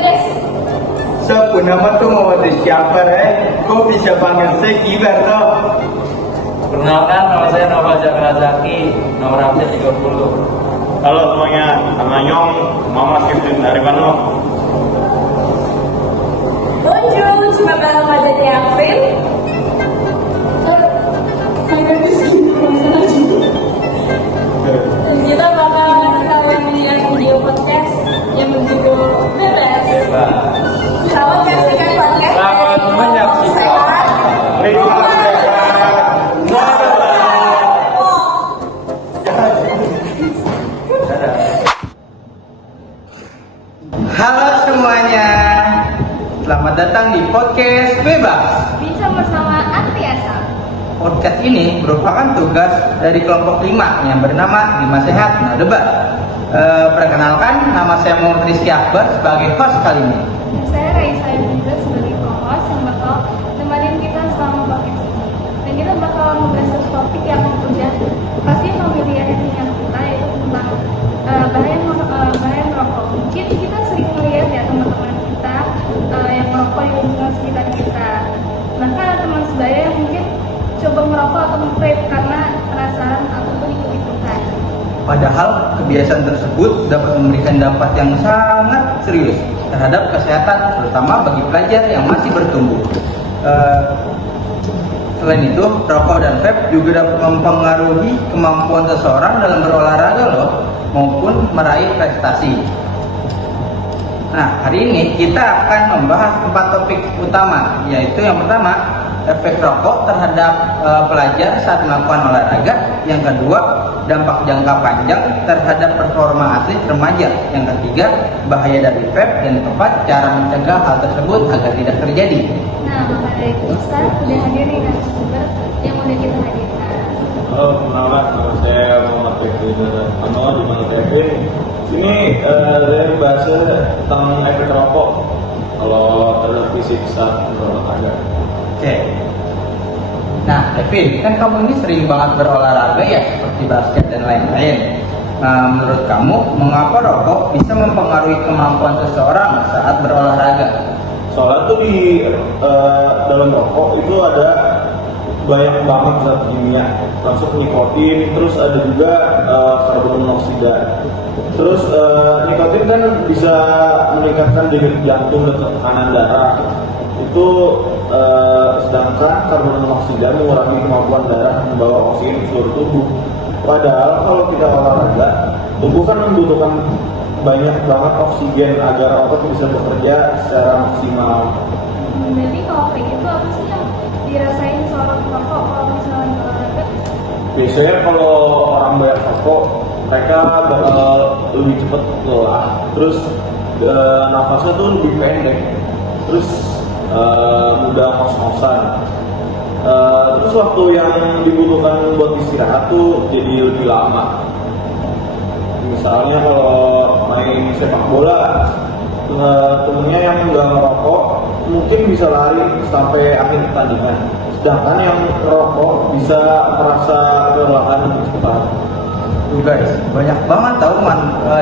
guys. Nama tuh mau siapa Kok bisa panggil saya Kibar toh? Perkenalkan, nama saya Nova Zakra Zaki, nomor absen 30. Halo semuanya, nama Nyong, Mama Kevin dari Bandung. Bonjour, je m'appelle Madani Afrin. Dan kita bakal sekalian melihat video podcast yang berjudul Bebas. Selamat menyaksikan podcast. Selamat menyaksikan. Halo semuanya, selamat datang di podcast Bebas. Bisa bersama Antiasa. Podcast ini merupakan tugas dari kelompok 5 yang bernama 5 Sehat No Debat. Perkenalkan, nama saya Muhammad Rizky Akbar sebagai host kali ini. Saya Raisa juga sebagai co-host yang bakal nemenin kita selama podcast ini. Dan kita bakal membahas satu topik yang udah pasti familiar dengan kita, yaitu tentang bahaya merokok. Mungkin kita sering melihat ya teman-teman kita yang merokok di lingkungan sekitar kita. Bahkan ada teman sebaya yang mungkin coba merokok atau vape karena penasaran ataupun ikut-ikutan. Padahal kebiasaan tersebut dapat memberikan dampak yang sangat serius terhadap kesehatan, terutama bagi pelajar yang masih bertumbuh. Selain itu, rokok dan vape juga dapat mempengaruhi kemampuan seseorang dalam berolahraga maupun meraih prestasi. Nah, hari ini kita akan membahas 4 topik utama, yaitu yang pertama, efek rokok terhadap pelajar saat melakukan olahraga. Yang kedua, dampak jangka panjang terhadap performa atlet remaja. Yang ketiga, bahaya dari vape. Dan yang keempat, cara mencegah hal tersebut agar tidak terjadi. Nah, maka dari itu sekarang udah hadir nih narasumber yang udah kita hadirkan. Halo, perkenalkan, nama saya Muhammad Kevin dari Bandung di mana Kevin. Sini saya membahas tentang efek rokok kalau terhadap fisik saat berolahraga. Oke. Nah, Kevin, kan kamu ini sering banget berolahraga ya, seperti basket dan lain-lain. Nah, menurut kamu, mengapa rokok bisa mempengaruhi kemampuan seseorang saat berolahraga? Soalnya tuh di dalam rokok itu ada banyak banget zat kimia, termasuk nikotin, terus ada juga karbon monoksida. Terus nikotin kan bisa meningkatkan denyut jantung dan tekanan darah. Itu sedangkan karbon monoksida mengurangi kemampuan darah membawa oksigen ke seluruh tubuh. Padahal kalau kita olahraga, tubuh kan membutuhkan banyak banget oksigen agar otot bisa bekerja secara maksimal. Jadi kalau kayak gitu apa sih yang dirasain seorang perokok kalau misalnya olahraga? Biasanya kalau orang banyak rokok, mereka bakal lebih cepat lelah, terus nafasnya tuh lebih pendek, terus mudah ngos-ngosan. Terus waktu yang dibutuhkan buat istirahat tuh jadi lebih lama. Misalnya kalau main sepak bola, temennya yang nggak ngerokok mungkin bisa lari sampai akhir pertandingan, sedangkan yang ngerokok bisa merasa kelelahan lebih cepat. Tuh guys, banyak banget tahu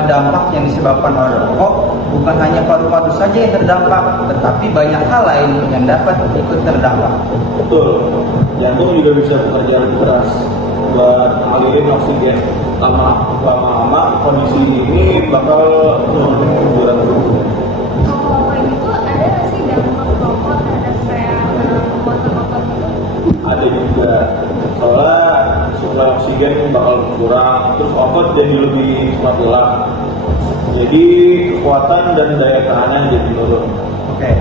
dampak yang disebabkan oleh rokok. Bukan hanya paru-paru saja yang terdampak, tetapi banyak hal lain yang dapat ikut terdampak. Betul, jantung juga bisa bekerja lebih keras buat ngalirin oksigen. Lama-lama kondisi ini bakal menurunkan kebugaran tubuh. Kalau kayak gitu ada nggak sih dampak rokok terhadap kayak otot-otot gitu? Ada juga, soalnya suplai oksigen bakal berkurang, terus otot jadi lebih cepat lelah, jadi kekuatan dan daya tahanan jadi menurun. Oke,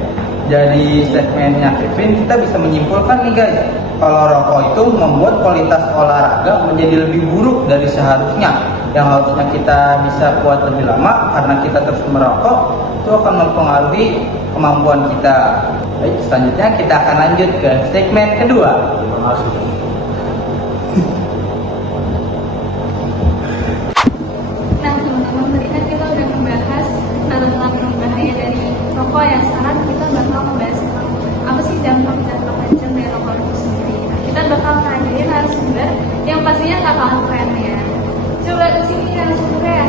jadi segmennya Kevin kita bisa menyimpulkan nih guys, kalau rokok itu membuat kualitas olahraga menjadi lebih buruk dari seharusnya. Yang harusnya kita bisa kuat lebih lama karena kita terus merokok, itu akan mempengaruhi kemampuan kita. Baik, selanjutnya kita akan lanjut ke segmen kedua. Terima kasih. Nah teman-teman, tadi kan kita udah membahas tentang bahaya dari rokok ya. Sekarang kita bakal membahas tentang apa sih dampak jangka panjang dari rokok itu sendiri. Nah, kita bakal ngajarin narasumber yang pastinya gak kalah keren ya. Coba kesini narasumbernya.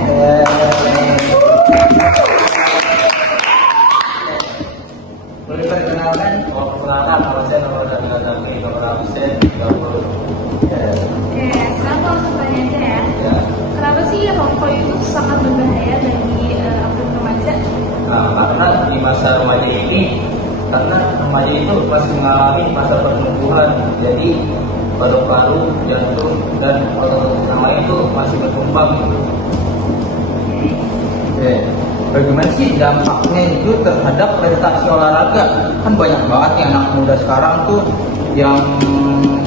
di masa remaja ini, karena remaja itu masih mengalami masa pertumbuhan, jadi paru-paru, jantung, dan otot yang lain itu masih berkembang. Oke. Bagaimana sih dampaknya itu terhadap prestasi olahraga? Kan banyak banget nih anak muda sekarang tuh yang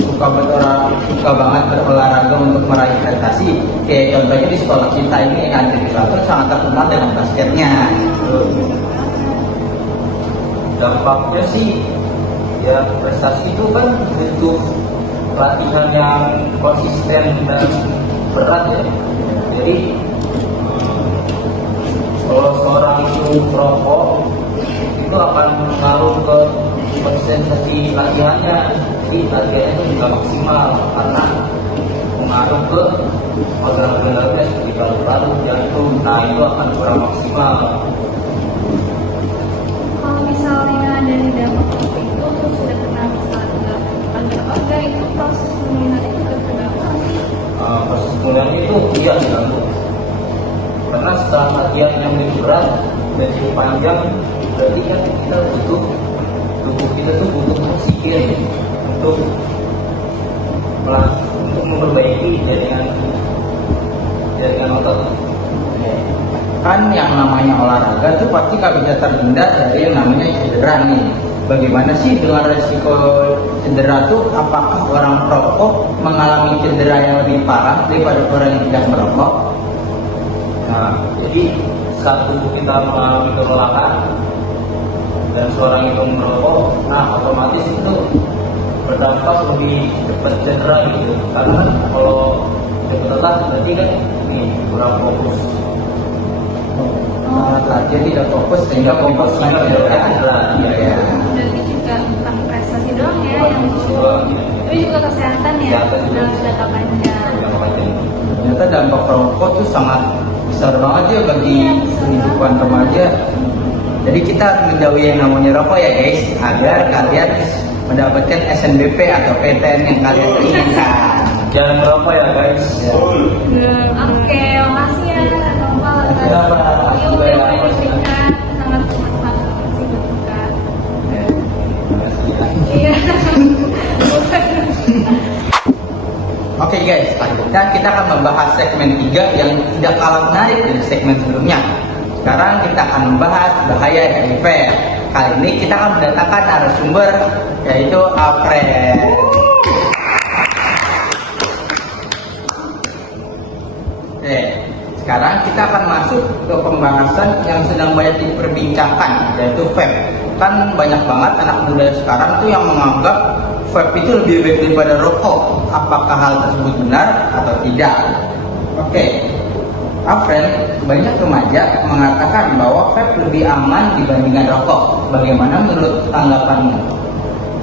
suka banget berolahraga untuk meraih prestasi. Kayak contohnya di sekolah kita ini Andri Selatan sangat terkenal dengan basketnya. Dampaknya sih ya prestasi itu kan butuh latihan yang konsisten dan berat ya. Jadi kalau seorang itu merokok itu akan mengaruh ke konsentrasi latihannya, jadi latihannya itu juga maksimal karena mengaruh ke organ-organnya seperti paru-paru, jantung, nah itu akan kurang maksimal. Kalau misalnya dari dampak seperti itu terus sudah kena misalnya olahraga itu proses pemulihan itu terganggu. Proses pemulihan itu iya diganggu. Karena setelah latihan yang lebih berat dan cukup panjang, berarti kan kita butuh tubuh kita tuh butuh oksigen untuk memperbaiki jaringan otot. Kan yang namanya olahraga tuh pasti gak bisa terhindar dari yang namanya cedera nih. Bagaimana sih dengan resiko cedera tuh? Apakah orang perokok mengalami cedera yang lebih parah daripada orang yang tidak merokok? Nah, jadi satu kita mengalami kelelahan dan seorang itu merokok, nah otomatis itu berdampak lebih cepat cedera gitu. Karena kan kalau cepat lelah berarti kan ini kurang fokus. Latihan tidak fokus sehingga fokusnya cedera. Ya. Jadi juga bukan prestasi doang ya yang tapi juga kesehatan ya dalam jangka panjang. Ternyata dampak rokok tuh sangat besar banget ya bagi kehidupan remaja. Jadi kita harus menjauhi yang namanya rokok ya guys, agar kalian mendapatkan SNBP atau PTN yang kalian inginkan. Jangan merokok ya guys. Ya. Oke, makasih ya Nopal atas ilmu yang diberikan, sangat bermanfaat sih buat kita. Iya. Oke guys, selanjutnya kita akan membahas segmen 3 yang tidak kalah menarik dari segmen sebelumnya. Sekarang kita akan membahas bahaya dari vape. Kali ini kita akan mendatangkan narasumber yaitu Alfred. Oke, sekarang kita akan masuk ke pembahasan yang sedang banyak diperbincangkan yaitu vape. Kan banyak banget anak muda sekarang tuh yang menganggap vape itu lebih baik daripada rokok. Apakah hal tersebut benar atau tidak? Oke, Alfred, banyak remaja mengatakan bahwa vape lebih aman dibandingkan rokok. Bagaimana menurut tanggapanmu?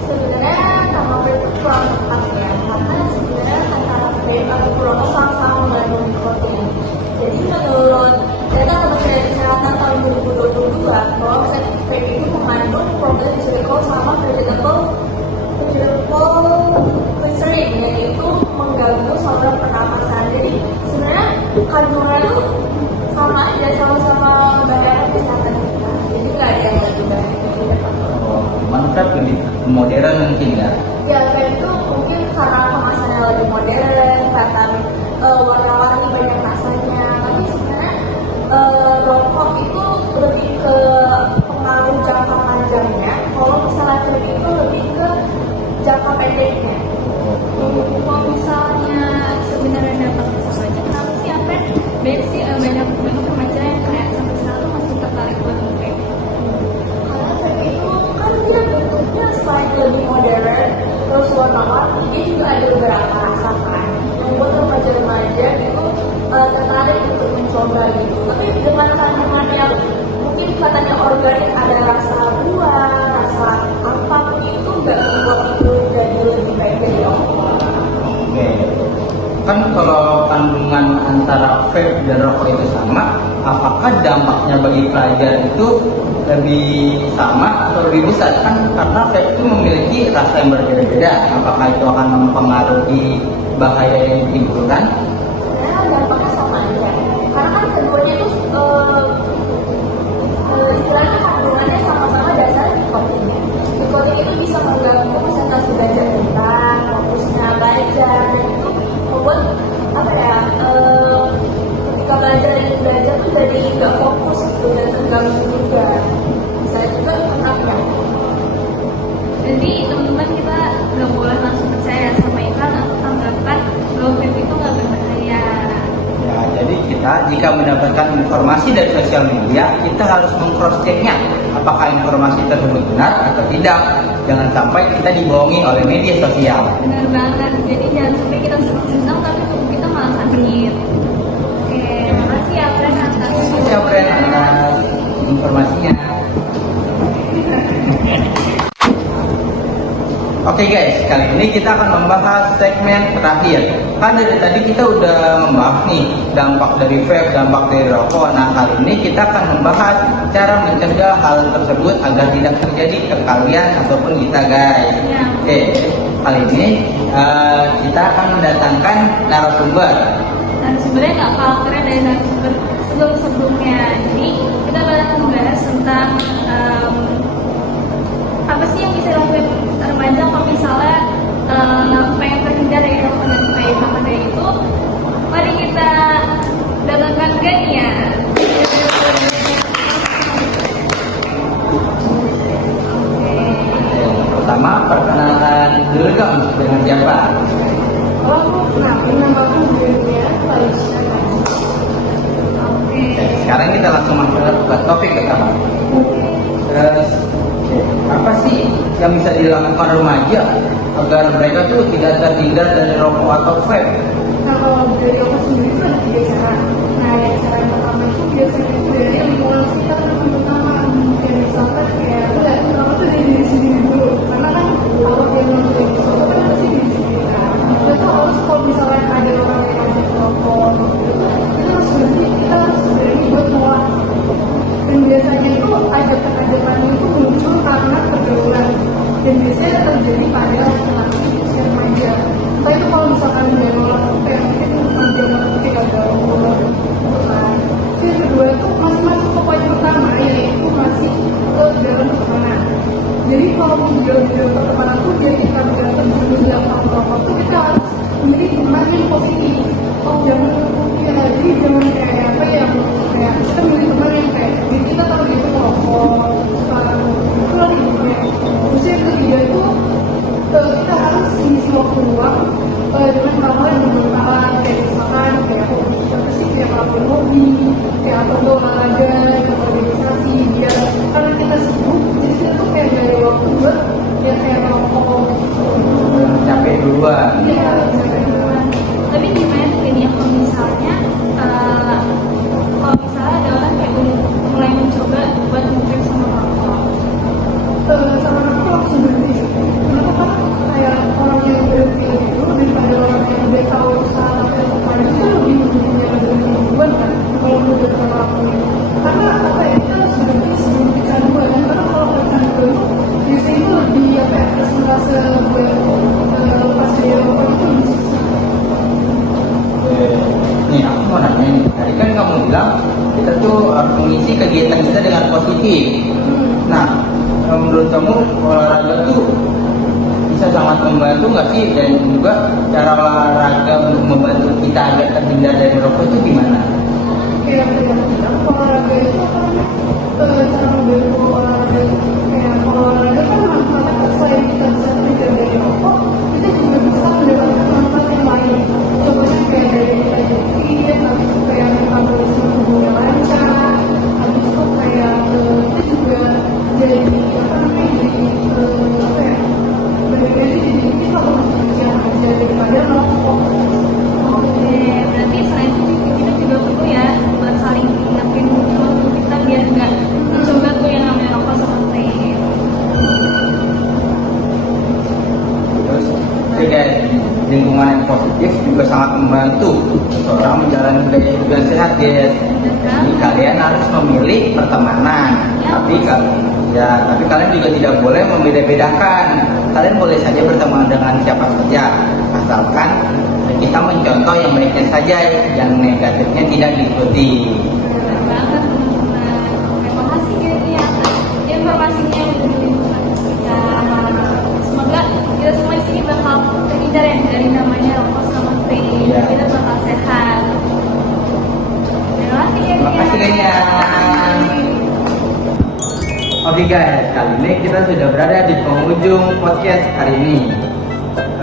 Sebenarnya nama vape itu kurang tepat ya, karena sebenarnya antara vape atau rokok sama-sama mengandung nikotin. Jadi menurut data Kementerian Kesehatan tahun 2022, bahwa vape itu mengandung problem physical sama vegetable glycerin, yaitu mengganggu saluran pernapasan. Jadi sebenarnya kandungan itu sama aja, sama-sama membahayakan kesehatan kita. Jadi nggak ada yang lebih baik. Manfaat lebih modern mungkin ya? Ya, vape itu mungkin karena kemasannya lebih modern, kelihatan warna-warni banyak rasanya. Tapi sebenarnya rokok itu lebih ke pengaruh jangka panjangnya. Kalau misalnya vape itu lebih ke jangka pendeknya. Kalau misalnya sebenarnya dapat bisa saja, kenapa sih apa banyak remaja yang kayak sampai sekarang tuh masih tertarik buat vape? Karena vape itu kan dia bentuknya selain lebih modern, terus warna-warni, dia juga ada beberapa rasa kan. Membuat remaja-remaja itu tertarik untuk mencoba gitu. Tapi dengan kandungan yang mungkin katanya organik, ada rasa buah, rasa apapun itu nggak membuat itu jadi lebih baik dari rokok. Oke. Kan kalau kandungan antara vape dan rokok itu sama, apakah dampaknya bagi pelajar itu lebih sama atau lebih besar? Kan karena vape itu memiliki rasa yang berbeda-beda. Apakah itu akan mempengaruhi bahaya yang ditimbulkan? Sebenarnya dampaknya sama aja. Karena kan keduanya itu istilahnya kandungannya bergabung juga. Bisa juga tetap ya. Jadi teman-teman kita nggak boleh langsung percaya sama iklan atau anggapan bahwa vape itu nggak berbahaya. Ya, jadi kita jika mendapatkan informasi dari sosial media, kita harus meng-cross checknya apakah informasi tersebut benar atau tidak. Jangan sampai kita dibohongi oleh media sosial. Benar banget. Jadi jangan sampai kita senang tapi tubuh kita malah sakit. Oke, makasih ya Fren atas Siapa atas informasinya. Oke guys, kali ini kita akan membahas segmen terakhir. Kan dari tadi kita udah membahas nih dampak dari vape, dampak dari rokok. Nah kali ini kita akan membahas cara mencegah hal tersebut agar tidak terjadi ke kalian ataupun kita guys. Ya. Oke, kali ini kita akan mendatangkan narasumber. Dan sebenarnya nggak kalah keren dari narasumber sebelumnya. Jadi kita bakal membahas tentang apa sih yang bisa dilakukan remaja kalau misalnya pengen terhindar dari rokok dan vape. Maka dari itu, mari kita datangkan Gania. Pertama, perkenalan dulu dong dengan siapa? Kalau aku kenalin nama aku Gania Felicia. Oke. Sekarang kita langsung masuk ke topik pertama. Terus, apa sih yang bisa dilakukan remaja agar mereka tuh tidak terhindar dari rokok atau vape? Nah kalau dari aku sendiri itu ada 3 cara. Nah yang cara yang pertama itu biasanya itu dari lingkungan sekitar yang pertama. Kayak misalkan kayak aku lihat pertama tuh dari diri sendiri dulu. Karena kan kalau dia melakukan sesuatu kan pasti diri sendiri. Kita tuh harus kalau misalnya ada orang yang ngajak rokok, itu harus berarti kita harus berani buat nolak. Dan biasanya itu ajakan-ajakan itu muncul karena pergaulan. Dan biasanya terjadi pada laki-laki usia remaja. Entah itu kalau misalkan dia nolak kayak mungkin dia ketika gaul gitu kan. Terus yang kedua itu masih masuk ke poin pertama yaitu masih ke dalam pertemanan. Jadi kalau mau jauh di dalam pertemanan tuh biar kita tidak terjerumus dalam rokok tuh kita harus milih teman yang positif. Oh jangan ya jadi jangan kayak apa ya kayak kita milih teman yang kayak jadi kita tahu dia itu rokok sekarang itu lah hidupnya. Terus yang ketiga itu kita harus isi waktu luang dengan hal-hal yang bermanfaat kayak misalkan kayak hobi apa sih kayak melakukan hobi kayak atau olahraga atau organisasi biar karena kita sibuk jadi kita tuh kayak dari waktu buat ya kayak rokok gitu. Capek duluan. Iya. Tapi gimana tuh Gania kalau misalnya ada orang kayak udah mulai mencoba buat mungkin sama rokok? Sama aku langsung berhenti. Kenapa kan kayak orang yang berhenti itu daripada orang yang udah tahu salah dan kemarin itu lebih mungkinnya berhenti duluan kan kalau udah terlalu. Karena apa ya kita harus berhenti sebelum kecanduan. Karena kalau kecanduan itu biasanya itu lebih apa ya merasa buat lepas dari rokok itu lebih susah. Nih aku mau nanya nih, tadi kan kamu bilang kita tuh harus mengisi kegiatan kita dengan positif. Nah, menurut kamu olahraga tuh bisa sangat membantu nggak sih? Dan juga cara olahraga untuk membantu kita agar terhindar dari rokok itu gimana? Kayak bilang olahraga itu kan cara membantu olahraga itu kayak olahraga kan manfaatnya selain kita bisa terhindar dari rokok kita juga bisa mendapatkan manfaat yang lain. Contohnya kayak dari kita jadi fit, habis itu kayak metabolisme tubuhnya lancar, habis itu kayak kita juga jadi apa namanya jadi apa ya benar-benar jadi kita kalau masih usia remaja daripada rokok. Oke, berarti selain itu kita juga perlu ya buat saling ingatin untuk kita biar nggak mencoba tuh yang namanya rokok sama vape. Terus juga lingkungan yang positif juga sangat membantu seorang menjalani gaya hidup yang sehat guys. Jadi kalian harus memilih pertemanan. Tapi kalian juga tidak boleh membeda-bedakan. Kalian boleh saja berteman dengan siapa saja, asalkan kita mencontoh yang baiknya saja, yang negatifnya tidak diikuti. Benar banget teman-teman. Terima kasih Gania atas informasinya yang udah diberikan kita. Semoga kita semua di sini bakal terhindar ya dari namanya rokok sama vape. Iya. Kita bakal sehat. Terima kasih Gania. Terima kasih Gania. Oke guys, kali ini kita sudah berada di penghujung podcast hari ini.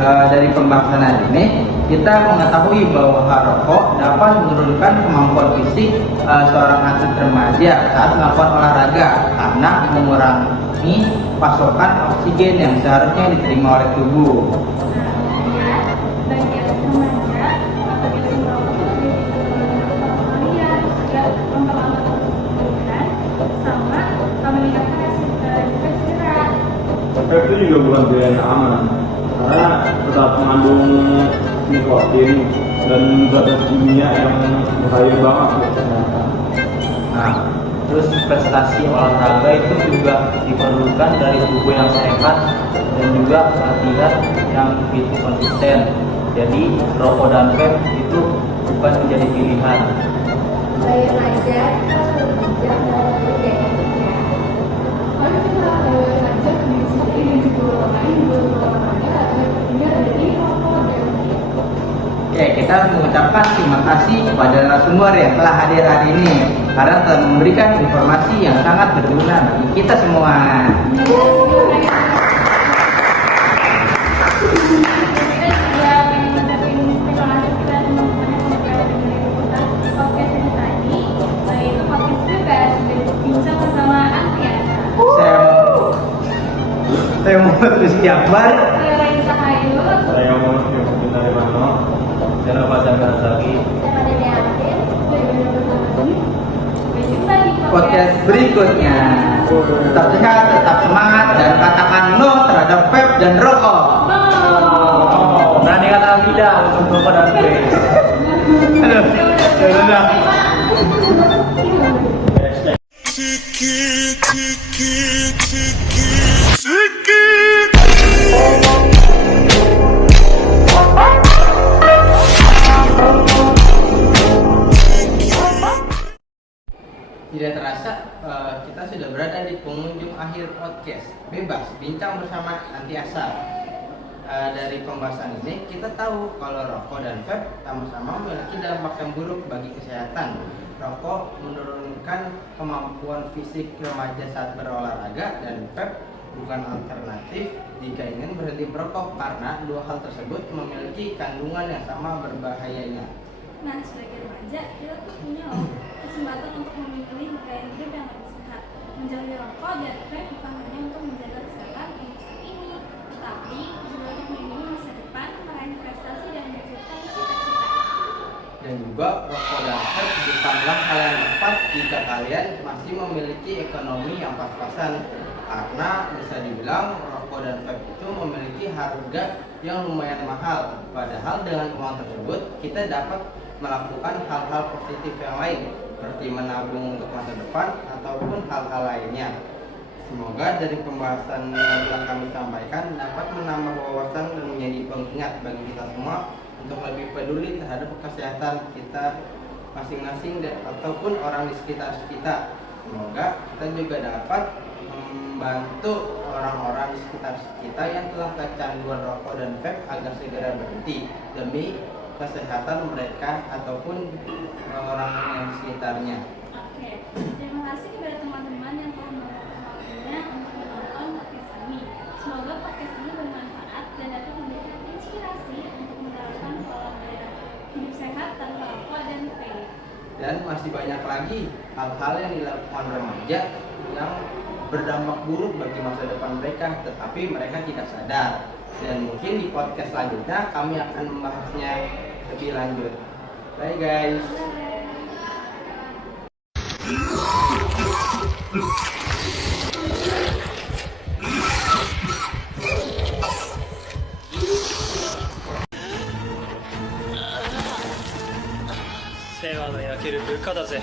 Dari pembahasan hari ini, kita mengetahui bahwa rokok dapat menurunkan kemampuan fisik seorang atlet remaja saat melakukan olahraga karena mengurangi pasokan oksigen yang seharusnya diterima oleh tubuh. Ya, bagi anak remaja, apabila merokok itu kalian juga memperlambat pertumbuhan sama meningkatkan resiko cedera. Vape itu juga bukan pilihan yang aman karena tetap mengandung nikotin dan zat kimia yang bahaya banget buat kesehatan. Nah, terus prestasi olahraga itu juga diperlukan dari tubuh yang sehat dan juga latihan yang itu konsisten. Jadi rokok dan vape itu bukan menjadi pilihan. Bayar aja, kita harus bijak dalam bergaya. Kalau kita aja kondisi ini di pulau lain, olahraga atau tentunya dari rokok dan Oke, kita mengucapkan terima kasih kepada narasumber yang telah hadir hari ini karena telah memberikan informasi yang sangat berguna bagi kita semua. Kita juga mengucapkan terima kasih kepada teman-teman yang sudah mendengarkan podcast ini tadi. Itu podcast bebas berbincang bersama Antiasa. Saya mau terus Jakbar. Saya Raisa Hayut. Saya mau kita Rano. Dan Nova Nagasaki. Sama dari Alvin. Sampai jumpa di Podcast berikutnya. Tetap sehat, tetap semangat, dan katakan no terhadap vape dan rokok. Oh, berani kata tidak untuk rokok dan vape. Aduh, sudah. Tidak terasa kita sudah berada di penghujung akhir podcast bebas bincang bersama Antiasa. Dari pembahasan ini kita tahu kalau rokok dan vape sama-sama memiliki dampak yang buruk bagi kesehatan. Rokok menurunkan kemampuan fisik remaja saat berolahraga dan vape bukan alternatif jika ingin berhenti merokok karena dua hal tersebut memiliki kandungan yang sama berbahayanya. Nah, sebagai remaja, kita tuh punya kesempatan untuk memilih gaya hidup yang lebih sehat. Menjauhi rokok dan vape bukan hanya untuk menjaga kesehatan untuk saat ini, tetapi juga untuk melindungi masa depan, meraih prestasi dan mewujudkan cita-cita. Dan juga rokok dan vape bukanlah hal yang tepat jika kalian masih memiliki ekonomi yang pas-pasan karena bisa dibilang rokok dan vape itu memiliki harga yang lumayan mahal. Padahal dengan uang tersebut kita dapat melakukan hal-hal positif yang lain seperti menabung untuk masa depan ataupun hal-hal lainnya. Semoga dari pembahasan yang telah kami sampaikan dapat menambah wawasan dan menjadi pengingat bagi kita semua untuk lebih peduli terhadap kesehatan kita masing-masing ataupun orang di sekitar kita. Semoga kita juga dapat membantu orang-orang di sekitar kita yang telah kecanduan rokok dan vape agar segera berhenti demi kesehatan mereka ataupun orang yang di sekitarnya. Oke, terima kasih kepada teman-teman yang telah meluangkan waktunya untuk menonton podcast ini. Semoga podcast ini bermanfaat dan dapat memberikan inspirasi untuk menerapkan pola hidup sehat tanpa rokok dan vape. Dan masih banyak lagi hal-hal yang dilakukan remaja yang berdampak buruk bagi masa depan mereka, tetapi mereka tidak sadar. Dan mungkin di podcast selanjutnya kami akan membahasnya lebih lanjut. Bye guys. Seiwaの焼ける部下だぜ。